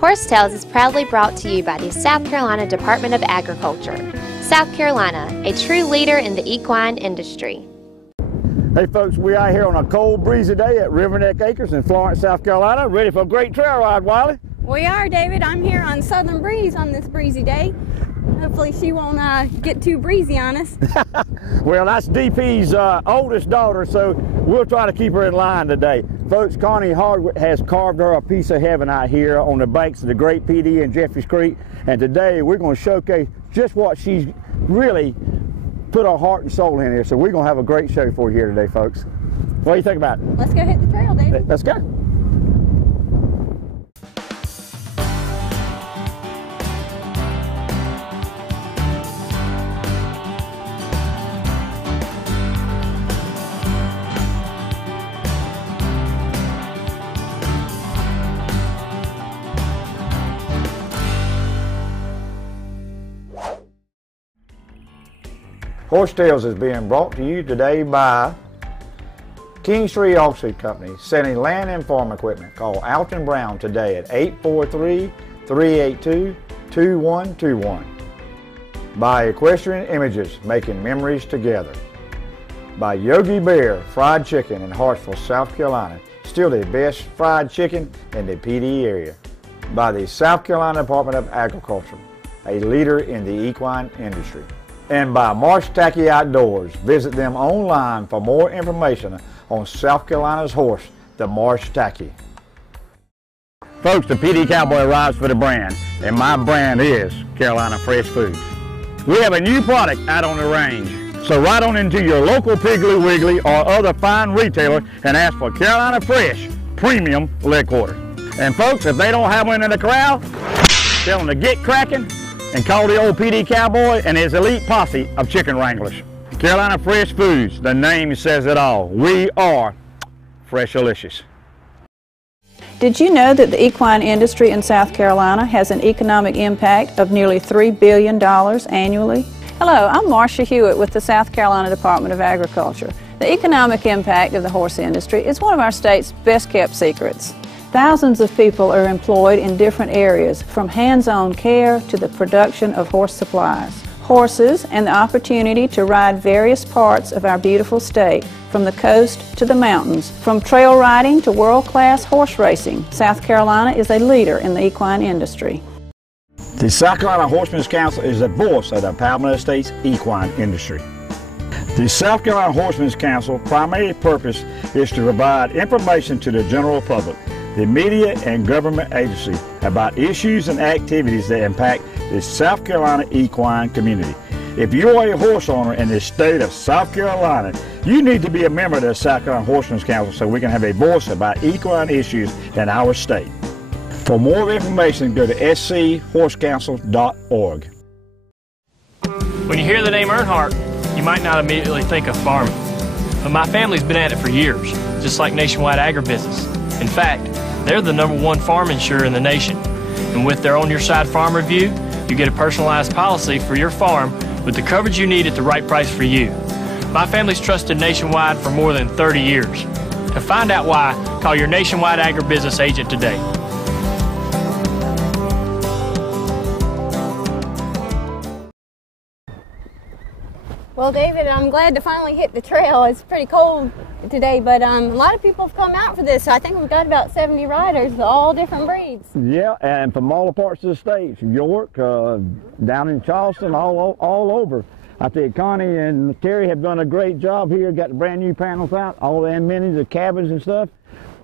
Horse Tales is proudly brought to you by the South Carolina Department of Agriculture. South Carolina, a true leader in the equine industry. Hey folks, we are here on a cold, breezy day at Riverneck Acres in Florence, South Carolina, ready for a great trail ride, Wiley. We are, David. I'm here on Southern Breeze on this breezy day. Hopefully she won't get too breezy on us. Well, that's DP's oldest daughter, so we'll try to keep her in line today. Folks, Connie Hardwick has carved her a piece of heaven out here on the banks of the Great PD in Jeffries Creek, and today we're going to showcase just what she's really put her heart and soul in here. So we're going to have a great show for you here today, folks. What do you think about it? Let's go hit the trail, David. Let's go. Horse Tales is being brought to you today by Kings Tree Offsuit Company, selling land and farm equipment. Call Alton Brown today at 843-382-2121. By Equestrian Images, making memories together. By Yogi Bear Fried Chicken in Hartsville, South Carolina, still the best fried chicken in the PD area. By the South Carolina Department of Agriculture, a leader in the equine industry. And by Marsh Tacky Outdoors. Visit them online for more information on South Carolina's horse, the Marsh Tacky. Folks, the PD Cowboy arrives for the brand, and my brand is Carolina Fresh Foods. We have a new product out on the range, so ride on into your local Piggly Wiggly or other fine retailer and ask for Carolina Fresh Premium Leg Quarter. And folks, if they don't have one in the corral, tell them to get cracking and call the old PD Cowboy and his elite posse of chicken wranglers. Carolina Fresh Foods, the name says it all. We are Freshalicious. Did you know that the equine industry in South Carolina has an economic impact of nearly $3 billion annually? Hello, I'm Marcia Hewitt with the South Carolina Department of Agriculture. The economic impact of the horse industry is one of our state's best-kept secrets. Thousands of people are employed in different areas, from hands-on care to the production of horse supplies. Horses and the opportunity to ride various parts of our beautiful state, from the coast to the mountains. From trail riding to world-class horse racing, South Carolina is a leader in the equine industry. The South Carolina Horsemen's Council is the voice of the Palmetto State's equine industry. The South Carolina Horsemen's Council primary purpose is to provide information to the general public, the media and government agency about issues and activities that impact the South Carolina equine community. If you are a horse owner in the state of South Carolina, you need to be a member of the South Carolina Horsemen's Council so we can have a voice about equine issues in our state. For more information, go to schorsecouncil.org. When you hear the name Earnhardt, you might not immediately think of farming. But my family's been at it for years, just like Nationwide Agribusiness. In fact, they're the #1 farm insurer in the nation. And with their On Your Side Farm Review, you get a personalized policy for your farm with the coverage you need at the right price for you. My family's trusted Nationwide for more than 30 years. To find out why, call your Nationwide Agribusiness agent today. Well, David, I'm glad to finally hit the trail. It's pretty cold today, but a lot of people have come out for this. So I think we've got about 70 riders, all different breeds. Yeah, and from all parts of the state, from York, down in Charleston, all over. I think Connie and Terry have done a great job here, got the brand new panels out, all the amenities, the cabins and stuff.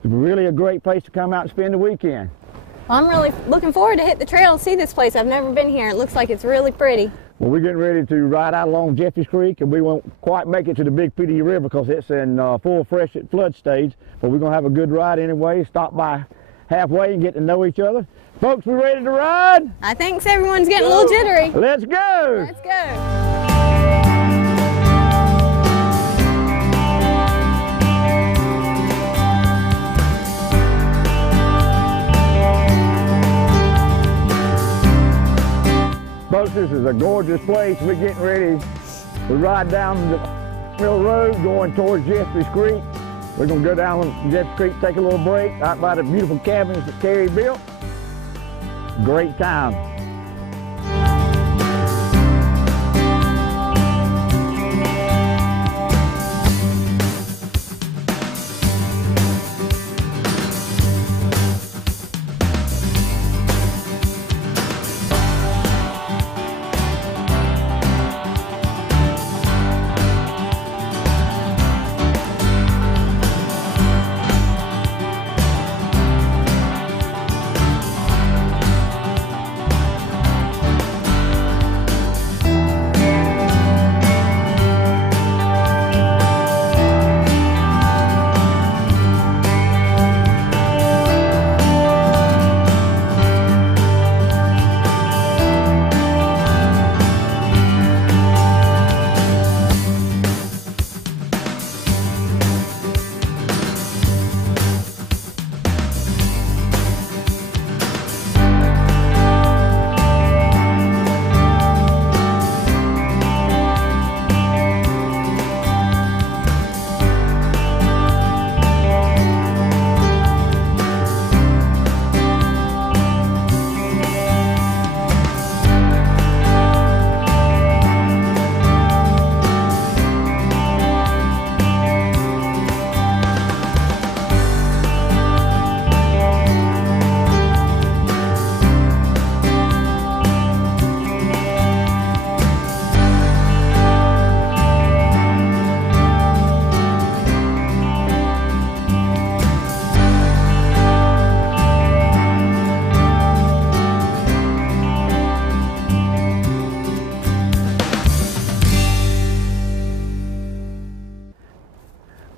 It's really a great place to come out and spend the weekend. Well, I'm really looking forward to hit the trail and see this place. I've never been here. It looks like it's really pretty. Well, we're getting ready to ride out along Jeffries Creek, and we won't quite make it to the Big PD River because it's in full freshet flood stage, but we're going to have a good ride anyway, stop by halfway and get to know each other. Folks, we ready to ride? I think everyone's getting a little jittery. Let's go! Let's go! Folks, this is a gorgeous place. We're getting ready to ride down the Mill Road going towards Jeffries Creek. We're going to go down Jeffries Creek, take a little break out by the beautiful cabins that Terry built. great time.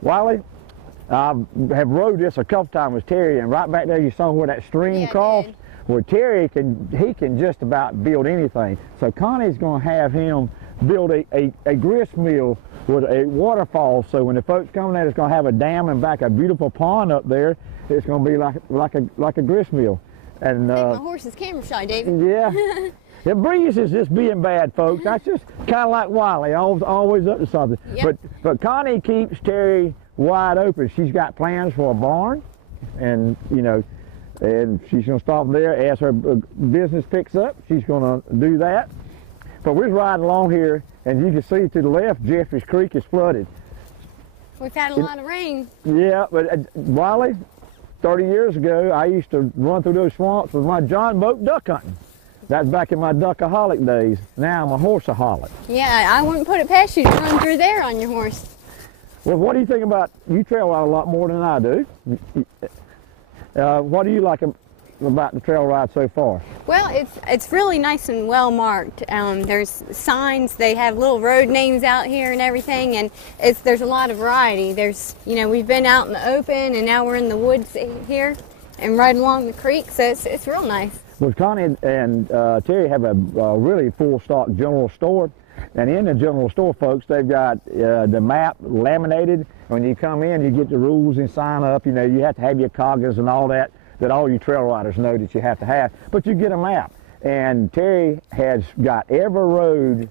Wiley, I have rode this a couple times with Terry, and right back there you saw where that stream crossed. Well, Terry can just about build anything. So Connie's going to have him build a grist mill with a waterfall. So when the folks come there, it's going to have a dam and back a beautiful pond up there. It's going to be like a grist mill. And I think my horse is camera shy, David. Yeah. The breeze is just being bad, folks. That's just kind of like Wiley, always up to something. Yep. But Connie keeps Terry wide open. She's got plans for a barn, and and she's going to stop there as her business picks up. She's going to do that. But we're riding along here, and you can see to the left, Jeffries Creek is flooded. We've had a lot of rain. Yeah, but Wiley, 30 years ago, I used to run through those swamps with my John boat duck hunting. That's back in my duckaholic days. Now I'm a horseaholic. Yeah, I wouldn't put it past you to run through there on your horse. Well, what do you think about, you trail ride a lot more than I do. What do you like about the trail ride so far? Well, it's really nice and well marked. There's signs, they have little road names out here and everything, and there's a lot of variety. We've been out in the open, and now we're in the woods here and right along the creek, so it's real nice. Well, Connie and Terry have a really full stock general store, and in the general store, folks, they've got the map laminated. When you come in, you get the rules and sign up. You have to have your coggers and all that all you trail riders know that you have to have, but you get a map. And Terry has got every road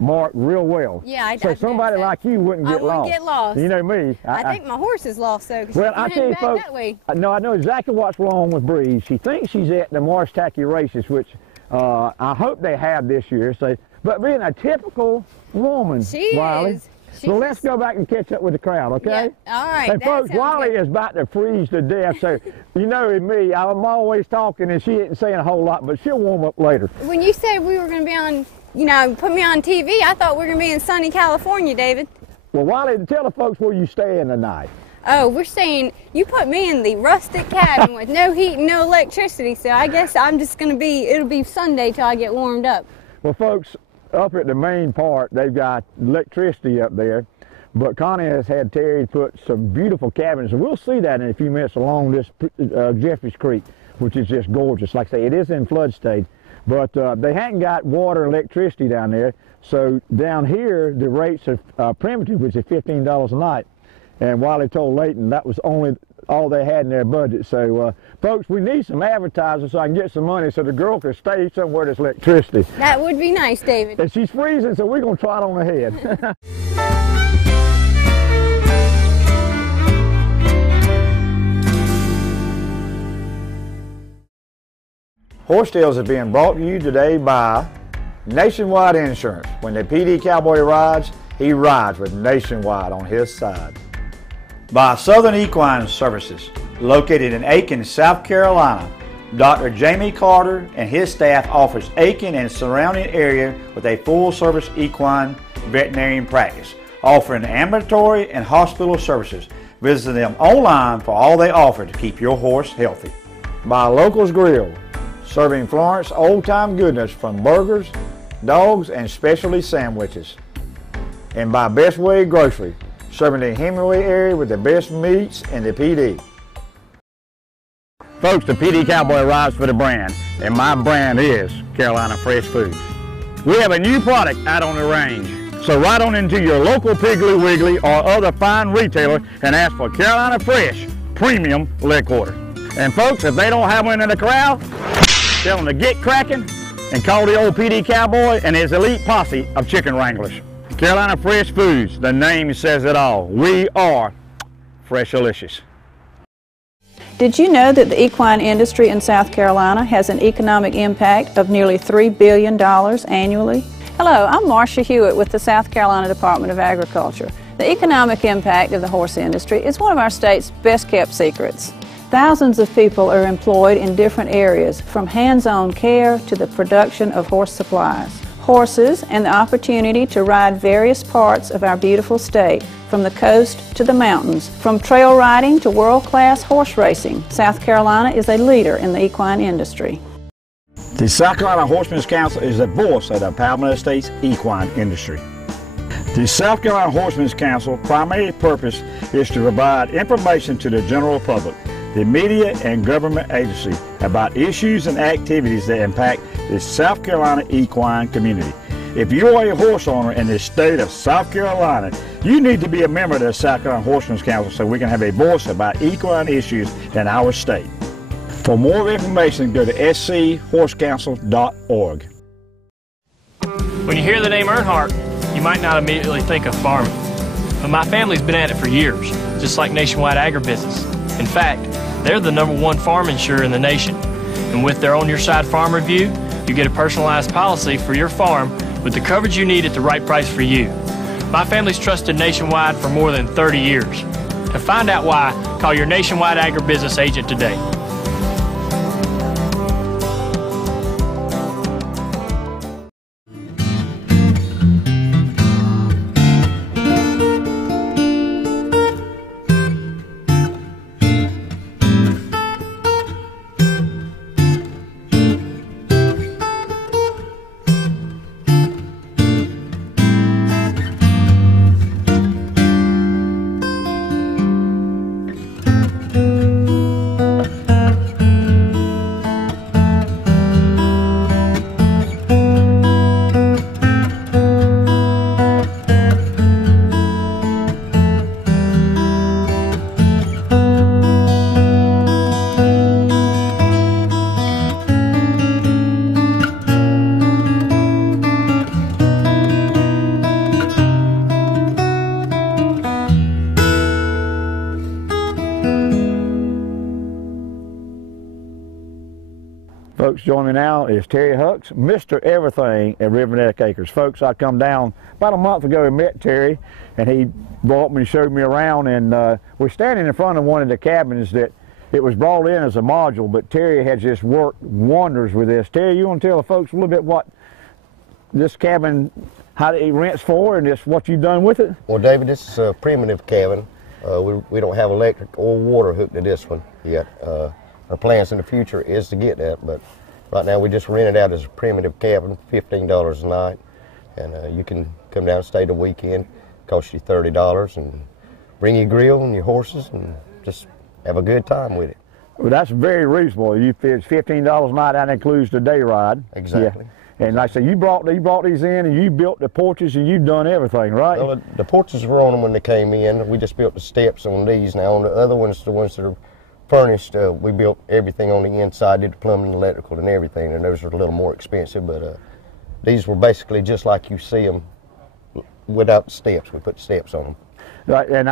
marked real well. Yeah, so somebody like you wouldn't get lost. I wouldn't get lost. You know me. I think my horse is lost, though, because well, she's heading back folks, that way. No, I know exactly what's wrong with Breeze. She thinks she's at the Marsh Tacky races, which I hope they have this year. So, but being a typical woman, she Wiley. is. So let's go back and catch up with the crowd, okay? Yeah. All right. Hey, folks, Wiley is about to freeze to death, so you know me, I'm always talking and she isn't saying a whole lot, but she'll warm up later. When you said we were going to be on, put me on TV, I thought we were going to be in sunny California, David. Well, Wiley, tell the folks where you staying tonight. Oh, we're staying, you put me in the rustic cabin with no heat and no electricity, so I guess I'm just going to it'll be Sunday till I get warmed up. Well, folks, up at the main part, they've got electricity up there, but Connie has had Terry put some beautiful cabins, and we'll see that in a few minutes along this Jeffries Creek, which is just gorgeous. Like I say, it is in flood state, but they hadn't got water and electricity down there, so down here the rates are primitive, which is $15 a night, and Wiley told Leighton that was only all they had in their budget. So folks, we need some advertising so I can get some money so the girl can stay somewhere there's electricity. That would be nice, David. And she's freezing, so we're going to trot on ahead. Horse Tales is being brought to you today by Nationwide Insurance. When the PD Cowboy rides, he rides with Nationwide on his side. By Southern Equine Services, located in Aiken, South Carolina. Dr. Jamie Carter and his staff offers Aiken and surrounding area with a full-service equine veterinarian practice, offering ambulatory and hospital services. Visit them online for all they offer to keep your horse healthy. By Locals Grill, serving Florence old-time goodness from burgers, dogs, and specialty sandwiches. And by Best Way Grocery, serving the Hemingway area with the best meats in the PD. Folks, the PD Cowboy rides for the brand, and my brand is Carolina Fresh Foods. We have a new product out on the range, so ride on into your local Piggly Wiggly or other fine retailer and ask for Carolina Fresh Premium Leg Quarter. And folks, if they don't have one in the corral, tell them to get cracking and call the old PD Cowboy and his elite posse of chicken wranglers. Carolina Fresh Foods, the name says it all. We are Freshalicious. Did you know that the equine industry in South Carolina has an economic impact of nearly $3 billion annually? Hello, I'm Marcia Hewitt with the South Carolina Department of Agriculture. The economic impact of the horse industry is one of our state's best-kept secrets. Thousands of people are employed in different areas, from hands-on care to the production of horse supplies. Horses and the opportunity to ride various parts of our beautiful state, from the coast to the mountains. From trail riding to world-class horse racing, South Carolina is a leader in the equine industry. The South Carolina Horsemen's Council is the voice of the Pamplico State's equine industry. The South Carolina Horsemen's Council primary purpose is to provide information to the general public, the media and government agency about issues and activities that impact the South Carolina equine community. If you are a horse owner in the state of South Carolina, you need to be a member of the South Carolina Horsemen's Council so we can have a voice about equine issues in our state. For more information, go to schorsecouncil.org. When you hear the name Earnhardt, you might not immediately think of farming. But my family's been at it for years, just like Nationwide Agribusiness. In fact, they're the #1 farm insurer in the nation. And with their On Your Side Farm Review, you get a personalized policy for your farm with the coverage you need at the right price for you. My family's trusted Nationwide for more than 30 years. To find out why, call your Nationwide Agribusiness agent today. Folks, joining me now is Terry Hucks, Mr. Everything at Riverneck Acres. Folks, I come down about a month ago and met Terry, and he brought me and showed me around, and we're standing in front of one of the cabins that it was brought in as a module, but Terry has just worked wonders with this. Terry, you want to tell the folks a little bit what this cabin, how it rents for, and just what you've done with it? Well, David, this is a primitive cabin. We don't have electric or water hooked to this one yet. Our plans in the future is to get that, but right now we just rent it out as a primitive cabin, $15 a night, and you can come down and stay the weekend. Cost you $30, and bring your grill and your horses and just have a good time with it. Well, that's very reasonable. It's $15 a night. That includes the day ride. Exactly. Yeah. And like I said, you brought these in, and you built the porches, and you've done everything, right? Well, the porches were on them when they came in. We just built the steps on these. Now on the other ones, the ones that are furnished, we built everything on the inside, did the plumbing, electrical, and everything, and those are a little more expensive, but these were basically just like you see them without the steps. We put steps on them. Right, and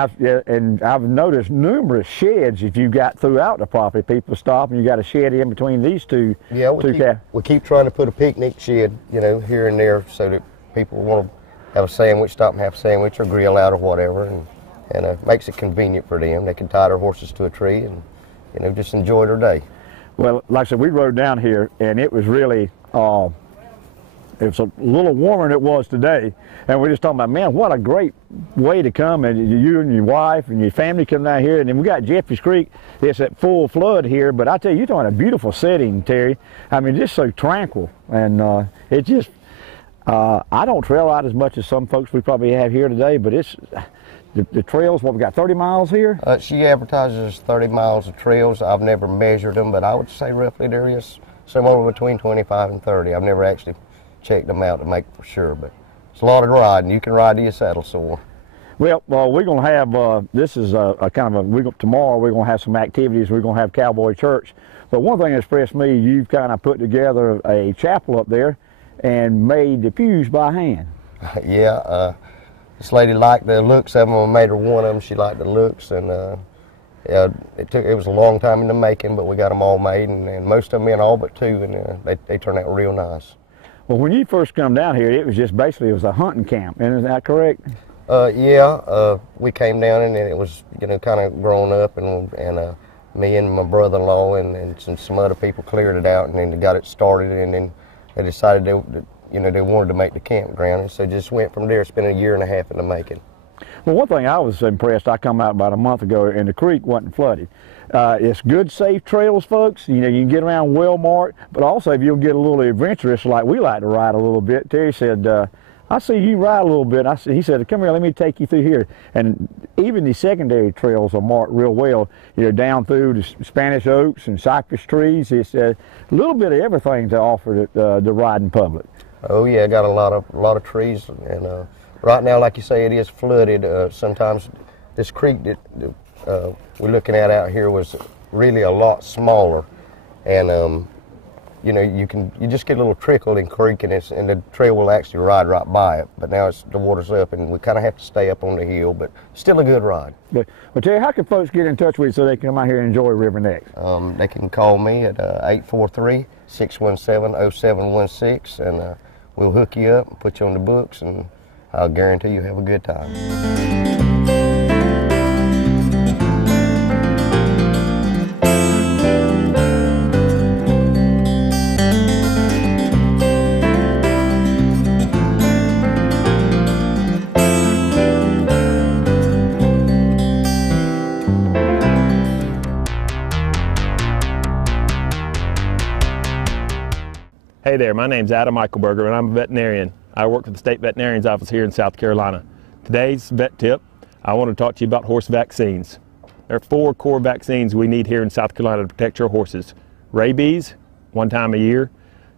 I've noticed numerous sheds that you got throughout the property. People stop and you got a shed in between these two. Yeah, we keep trying to put a picnic shed, you know, here and there so that people want to have a sandwich, stop and have a sandwich or grill out or whatever, and makes it convenient for them. They can tie their horses to a tree and, you know, just enjoy their day. Well, like I said, we rode down here and it was really it was a little warmer than it was today, and we're just talking about, man, what a great way to come, and you and your wife and your family come down here, and then we got Jeffries Creek. It's at full flood here, but I tell you, you're talking a beautiful setting, Terry. I mean, just so tranquil, and it just, I don't trail out as much as some folks we probably have here today, but it's, the trails, what we got, 30 miles here? She advertises 30 miles of trails. I've never measured them, but I would say roughly there is somewhere between 25 and 30. I've never actually check them out to make for sure, but it's a lot of riding. You can ride to your saddle sore. Well, we're going to have, this is a kind of a, tomorrow we're going to have some activities. We're going to have Cowboy Church. But one thing that impressed me, you've kind of put together a chapel up there and made the pews by hand. Yeah, this lady liked the looks of them. I made her one of them. She liked the looks, and yeah, it was a long time in the making, but we got them all made, and most of them in all but two, and they turned out real nice. Well, when you first come down here, it was just basically, it was a hunting camp, isn't that correct? Yeah, we came down and it was, you know, kind of grown up, and me and my brother-in-law and some other people cleared it out and then got it started, and then they decided they wanted to make the campground, and so just went from there. It's been a year and a half in the making. Well, one thing I was impressed, I come out about a month ago and the creek wasn't flooded. It's good, safe trails, folks. You know, you can get around well marked, but also if you'll get a little adventurous like we like to ride a little bit. Terry said, I see you ride a little bit. He said, come here, let me take you through here. And even the secondary trails are marked real well. You know, down through the Spanish oaks and cypress trees. It's a little bit of everything to offer the riding public. Oh yeah, got a lot of trees, and right now, like you say, it is flooded. Sometimes this creek that we're looking at out here was really a lot smaller, and you know, you just get a little trickle in creek, and the trail will actually ride right by it. But now the water's up, and we kind of have to stay up on the hill, but still a good ride. Well, Terry, how can folks get in touch with you so they can come out here and enjoy Riverneck? They can call me at 843-617-0716, and we'll hook you up and put you on the books, and I'll guarantee you have a good time. Hey there, my name's Adam Eichelberger, and I'm a veterinarian. I work for the State Veterinarian's Office here in South Carolina. Today's vet tip, I want to talk to you about horse vaccines. There are 4 core vaccines we need here in South Carolina to protect your horses. Rabies, 1 time a year,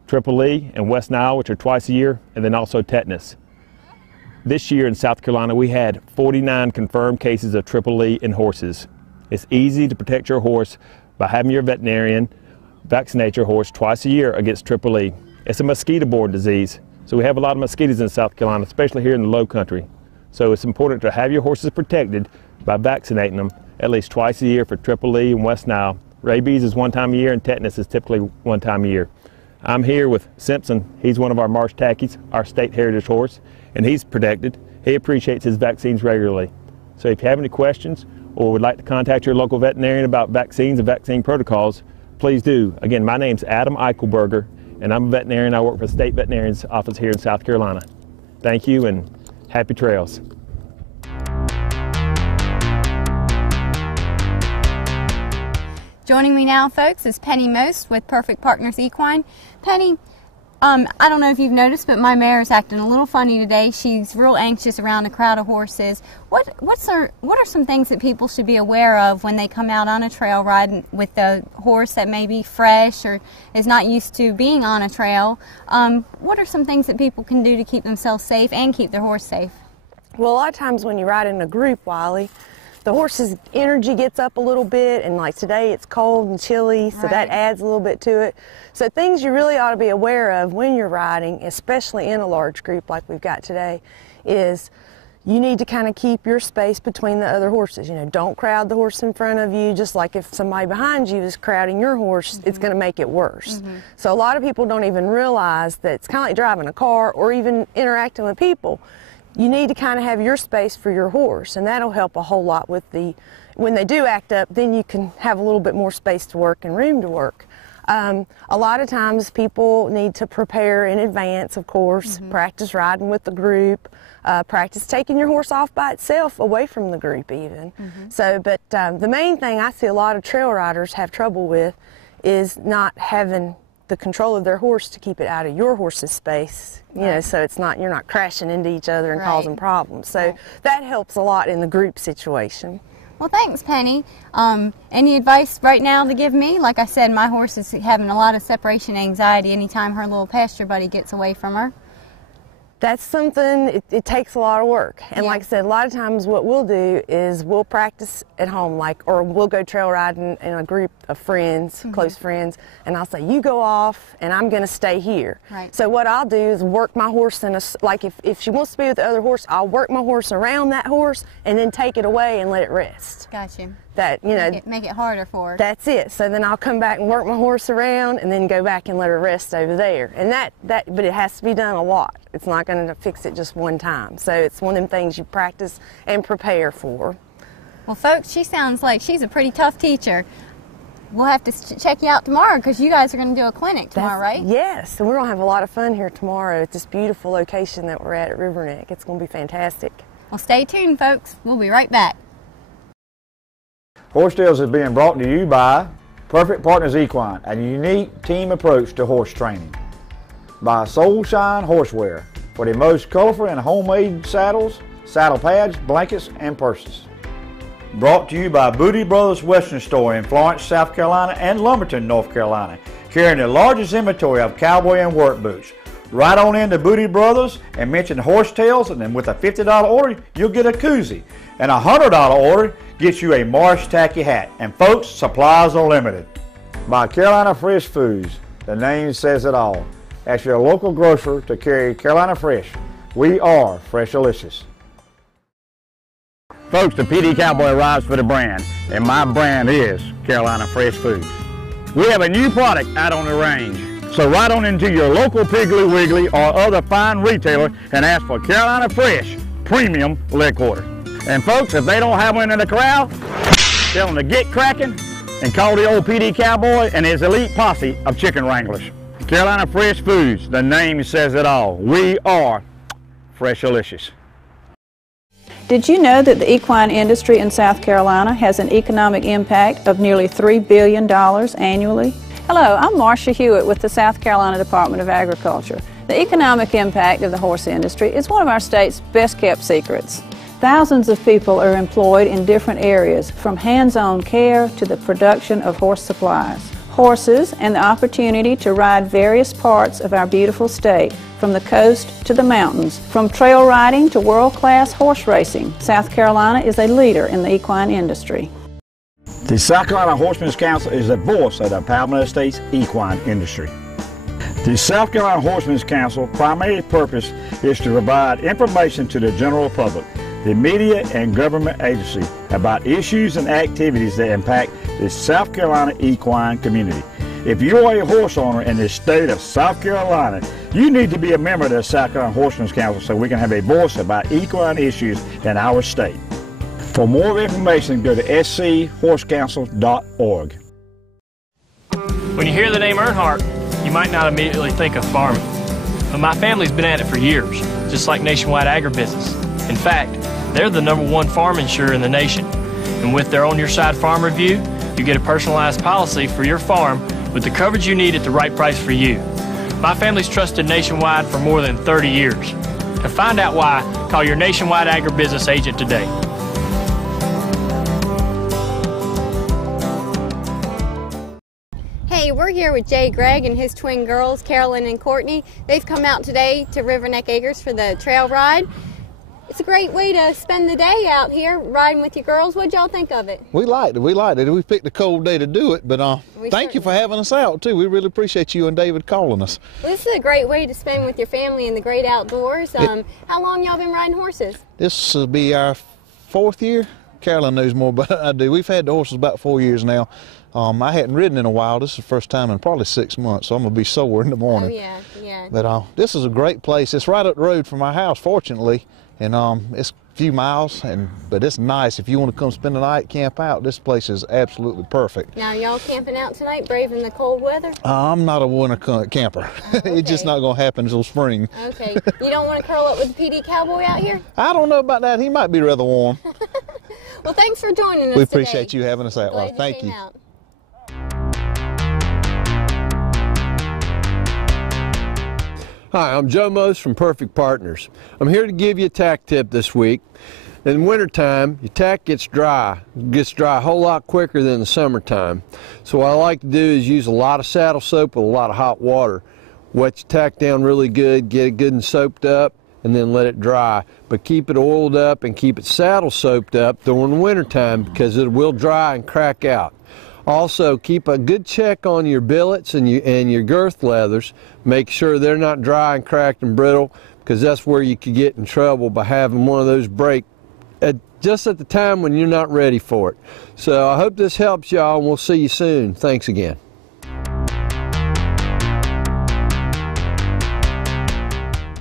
Triple E and West Nile, which are twice a year, and then also tetanus. This year in South Carolina, we had 49 confirmed cases of Triple E in horses. It's easy to protect your horse by having your veterinarian vaccinate your horse twice a year against Triple E. It's a mosquito-borne disease, so we have a lot of mosquitoes in South Carolina, especially here in the low country. So it's important to have your horses protected by vaccinating them at least twice a year for Triple E and West Nile. Rabies is 1 time a year, and tetanus is typically 1 time a year. I'm here with Simpson. He's one of our marsh tackies, our state heritage horse, and he's protected. He appreciates his vaccines regularly. So if you have any questions or would like to contact your local veterinarian about vaccines and vaccine protocols, please do. Again, my name's Adam Eichelberger, and I'm a veterinarian. I work for the State Veterinarian's Office here in South Carolina. Thank you, and happy trails. Joining me now, folks, is Penny Most with Perfect Partners Equine. Penny, I don't know if you've noticed, but my mare is acting a little funny today. She's real anxious around a crowd of horses. What are some things that people should be aware of when they come out on a trail ride with a horse that may be fresh or is not used to being on a trail? What are some things that people can do to keep themselves safe and keep their horse safe? Well, a lot of times when you ride in a group, Wiley, the horse's energy gets up a little bit, and like today it's cold and chilly, so that adds a little bit to it. So things you really ought to be aware of when you're riding, especially in a large group like we've got today, is you need to kind of keep your space between the other horses. You know, don't crowd the horse in front of you, just like if somebody behind you is crowding your horse, it's going to make it worse. So a lot of people don't even realize that it's kind of like driving a car or even interacting with people. You need to kind of have your space for your horse, and that'll help a whole lot with when they do act up, then you can have a little bit more space to work and room to work. A lot of times people need to prepare in advance, of course, practice riding with the group, practice taking your horse off by itself away from the group even. So, but the main thing I see a lot of trail riders have trouble with is not having the control of their horse to keep it out of your horse's space, you know, so it's not, you're not crashing into each other and causing problems. So that helps a lot in the group situation. Well, thanks, Penny. Any advice right now to give me? Like I said, my horse is having a lot of separation anxiety anytime her little pasture buddy gets away from her. That's something, it takes a lot of work. And like I said, a lot of times what we'll do is we'll practice at home, or we'll go trail riding in a group of friends, close friends, and I'll say, you go off and I'm going to stay here. So what I'll do is work my horse like if she wants to be with the other horse, I'll work my horse around that horse and then take it away and let it rest. Gotcha. That, you know, make it harder for her. That's it. So then I'll come back and work my horse around and then go back and let her rest over there. And but it has to be done a lot. It's not going to fix it just one time. So it's one of them things you practice and prepare for. Well, folks, she sounds like she's a pretty tough teacher. We'll have to check you out tomorrow because you guys are going to do a clinic tomorrow, right? Yes, and we're going to have a lot of fun here tomorrow at this beautiful location that we're at Riverneck. It's going to be fantastic. Well, stay tuned, folks. We'll be right back. Horse Tales is being brought to you by Perfect Partners Equine, a unique team approach to horse training. By Soul Shine Horseware, for the most colorful and homemade saddles, saddle pads, blankets, and purses. Brought to you by Booty Brothers Western Store in Florence, South Carolina and Lumberton, North Carolina, carrying the largest inventory of cowboy and work boots. Right on into Booty Brothers and mention Horse Tales, and then with a $50 order, you'll get a koozie. And a $100 order gets you a Marsh Tacky hat. And folks, supplies are limited. By Carolina Fresh Foods, the name says it all. Ask your local grocer to carry Carolina Fresh. We are Freshalicious. Folks, the PD Cowboy arrives for the brand, and my brand is Carolina Fresh Foods. We have a new product out on the range. So right on into your local Piggly Wiggly or other fine retailer and ask for Carolina Fresh Premium Leg Quarter. And folks, if they don't have one in the corral, tell them to get cracking and call the old PD Cowboy and his elite posse of chicken wranglers. Carolina Fresh Foods, the name says it all. We are Freshalicious. Did you know that the equine industry in South Carolina has an economic impact of nearly $3 billion annually? Hello, I'm Marcia Hewitt with the South Carolina Department of Agriculture. The economic impact of the horse industry is one of our state's best-kept secrets. Thousands of people are employed in different areas, from hands-on care to the production of horse supplies. Horses and the opportunity to ride various parts of our beautiful state, from the coast to the mountains. From trail riding to world-class horse racing, South Carolina is a leader in the equine industry. The South Carolina Horsemen's Council is the voice of the Palmetto State's equine industry. The South Carolina Horsemen's Council primary purpose is to provide information to the general public, the media and government agency about issues and activities that impact the South Carolina equine community. If you are a horse owner in the state of South Carolina, you need to be a member of the South Carolina Horsemen's Council so we can have a voice about equine issues in our state. For more information, go to schorsecouncil.org. When you hear the name Earnhardt, you might not immediately think of farming. But my family's been at it for years, just like Nationwide Agribusiness. In fact, they're the #1 farm insurer in the nation. And with their On Your Side Farm Review, you get a personalized policy for your farm with the coverage you need at the right price for you. My family's trusted Nationwide for more than 30 years. To find out why, call your Nationwide Agribusiness agent today. Hey, we're here with Jay Gregg and his twin girls, Carolyn and Courtney. They've come out today to Riverneck Acres for the trail ride. It's a great way to spend the day out here riding with your girls. What'd y'all think of it? We liked it. We liked it. We picked a cold day to do it, but thank you for having us out, too. We really appreciate you and David calling us. Well, this is a great way to spend with your family in the great outdoors. How long y'all been riding horses? This will be our 4th year. Carolyn knows more about it than I do. We've had the horses about 4 years now. I hadn't ridden in a while. This is the first time in probably 6 months, so I'm going to be sore in the morning. Oh, yeah, yeah. But this is a great place. It's right up the road from our house, fortunately, and it's a few miles, but it's nice. If you want to come spend the night, camp out, this place is absolutely perfect. Now, y'all camping out tonight, braving the cold weather? I'm not a winter camper. Okay. It's just not going to happen until spring. Okay. You don't want to curl up with the PD cowboy out here? I don't know about that. He might be rather warm. Well, thanks for joining us We today. appreciate you having us out. Glad Thank you. Out. Hi, I'm Joe Mose from Perfect Partners. I'm here to give you a tack tip this week. In wintertime, your tack gets dry. It gets dry a whole lot quicker than the summertime. So what I like to do is use a lot of saddle soap with a lot of hot water. Wet your tack down really good, get it good and soaped up, and then let it dry. But keep it oiled up and keep it saddle soaped up during the wintertime because it will dry and crack out. Also, keep a good check on your billets and your girth leathers. Make sure they're not dry and cracked and brittle, because that's where you could get in trouble by having one of those break just at the time when you're not ready for it. So I hope this helps y'all, and we'll see you soon. Thanks again.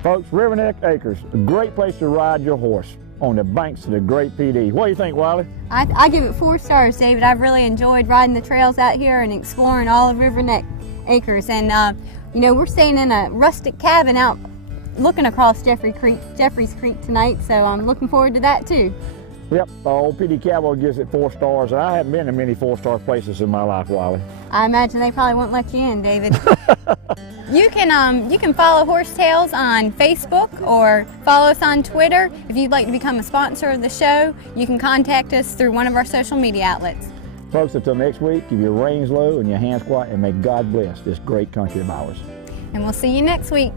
Folks, Riverneck Acres, a great place to ride your horse on the banks of the great PD. What do you think, Wiley? I give it 4 stars, David. I've really enjoyed riding the trails out here and exploring all of Riverneck Acres. And, you know, we're staying in a rustic cabin out looking across Jeffries Creek tonight, so I'm looking forward to that, too. Yep, old PD Cowboy gives it 4 stars, and I haven't been to many 4-star places in my life, Wiley. I imagine they probably won't let you in, David. You can follow Horsetails on Facebook or follow us on Twitter. If you'd like to become a sponsor of the show, you can contact us through one of our social media outlets. Folks, until next week, keep your reins low and your hands quiet, and may God bless this great country of ours. And we'll see you next week.